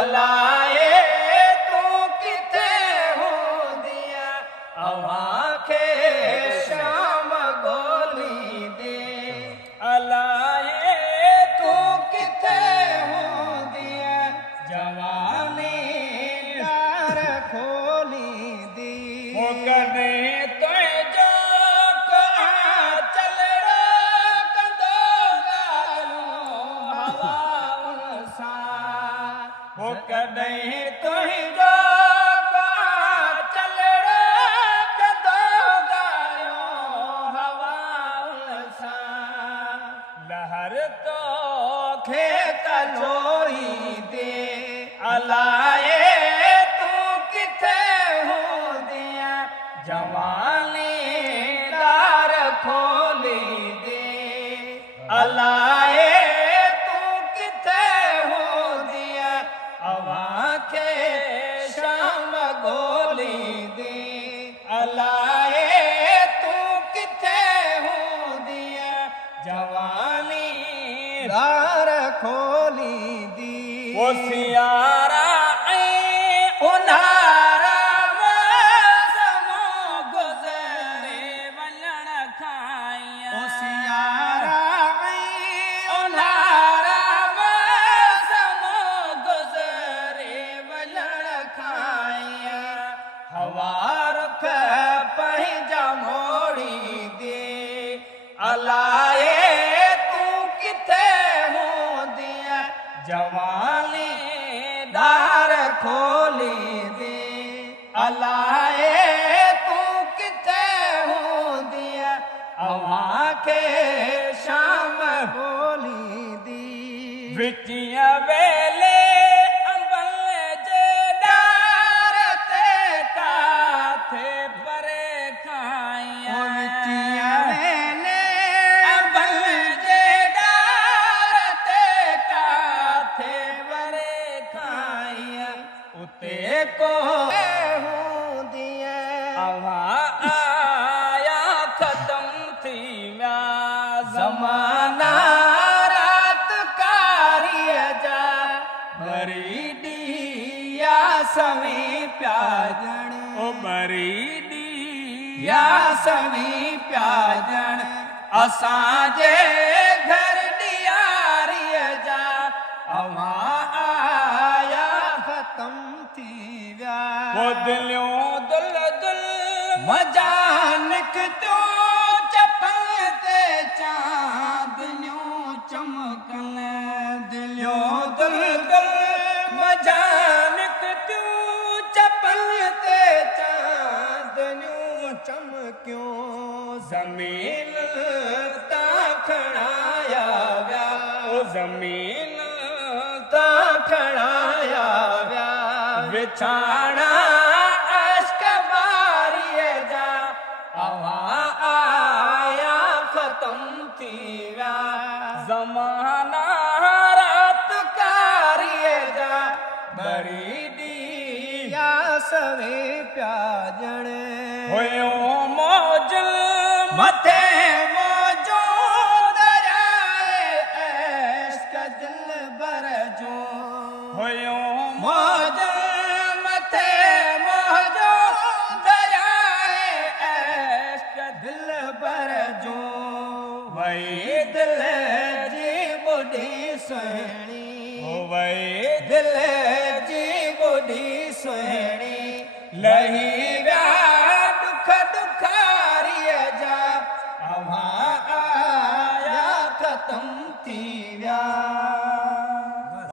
अलाए तू किथे हूंदीअ अव्हां खे शाम ॻोल्ही दे अलाए तू किथे हूंदीअ जवानी दार खोली दी कॾहिं तुंहिंजो कॾहिं तुंहिंजो चलड़ो कंदो ॻाल्हियो हवाउनि सां लहर तोखे कलोई दे अलाए तूं किथे हूंदीअ जवानी दार खोली दे अलाए शाम ॻोल्ही दे अलाए तूं किथे हूंदीअ जवानी दार खोली दी सियारा ऐं उन्हारा मौसमो गुज़रे वञण खां सियारा हवा रुख पंहिंजा मोड़ी दे अलाए तूं किथे हूंदीअ जवानी दार खोली दे अलाए तूं किथे हूंदीअ अव्हां खे शाम ॻोल्ही दी विचीअ वेले उते को हूंदीअ अव्हां आया ख़त्म थी विया ज़माना रात कारीअ जा बरी ॾींहुं सवी पिया ॼण बरी ॾींहुं सवी पिया ॼण असांजे घर ॾियारीअ जा अव्हां थी विया दिलियूं दुल दुल मजानिक तूं चपल ते चांदनियूं चमकन दिलियूं दुल दुल मजानिक तूं चपल ते चांदनियूं चमकियूं ज़मीन तां खणाया विया ज़मीन तां खणाया विया विछाणा अश्क बारीअ जा अव्हां आया ख़त्म थी विया ज़माना रात कारीअ जा बरी ॾींहुं सवे पिया ॼण हुयो मौज मथे मौजो दरियाए ऐश्क दिल भर जो हुयो मौज दिल भर जो वही दिल जी बुढ़ी सुहिणी वही दिल जी बुढ़ी सुहिणी लही